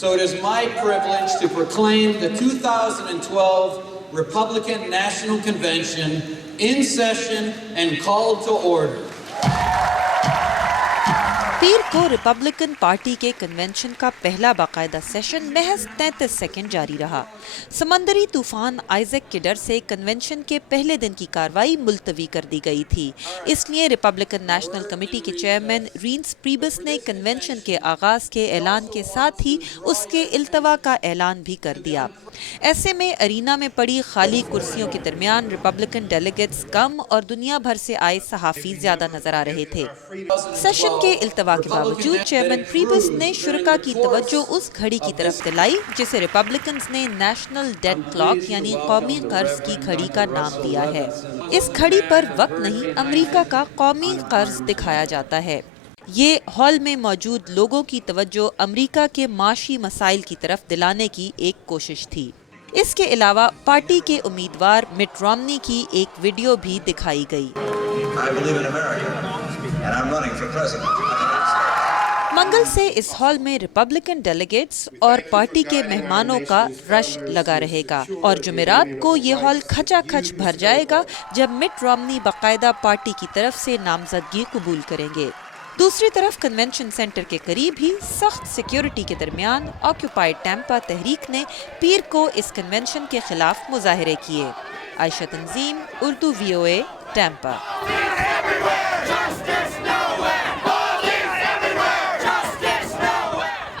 So it is my privilege to proclaim the 2012 Republican National Convention in session and called to order. پیر کو Republican party کے convention کا پہلا باقاعدہ session محض 33 second جاری رہا۔ سمندری طوفان آئزیک کے ڈر سے کنونشن کے پہلے دن کی کارروائی ملتوی کر دی گئی تھی۔ اس لیے ریپبلکن نیشنل کمیٹی کے چیئرمین رینس پریبس نے کنونشن کے آغاز کے اعلان کے ساتھ ہی اس کے التوا کا اعلان بھی کر دیا۔ ایسے میں ارینا میں پڑی خالی کرسیوں کے درمیان ریپبلکن ڈیلیگیٹس کم اور دنیا بھر سے آئے صحافی زیادہ نظر آ رہے تھے۔ سیشن کے التوا کے باوجود چیئرمین پریبس نے شرکاء کی توجہ اس گھڑی کی طرف دلائی جسے ریپبلکنز نے نیشنل ڈیٹ کلاک یعنی قومی قرض کی گھڑی کا نام دیا ہے۔ اس گھڑی پر وقت نہیں، امریکہ کا قومی قرض دکھایا جاتا ہے۔ یہ ہال میں موجود لوگوں کی توجہ امریکہ کے معاشی مسائل کی طرف دلانے کی ایک کوشش تھی۔ اس کے علاوہ پارٹی کے امیدوار مٹ رومنی کی ایک ویڈیو بھی دکھائی گئی۔ منگل سے اس ہال میں ریپبلکن ڈیلیگیٹس اور پارٹی کے مہمانوں کا رش لگا رہے گا اور جمعرات کو یہ ہال کھچا کھچ بھر جائے گا جب مٹ رومنی باقاعدہ پارٹی کی طرف سے نامزدگی قبول کریں گے۔ دوسری طرف کنونشن سینٹر کے قریب ہی سخت سیکیورٹی کے درمیان آکیوپائیڈ ٹیمپا تحریک نے پیر کو اس کنونشن کے خلاف مظاہرے کیے۔ عائشہ تنظیم، اردو VOA، ٹیمپا۔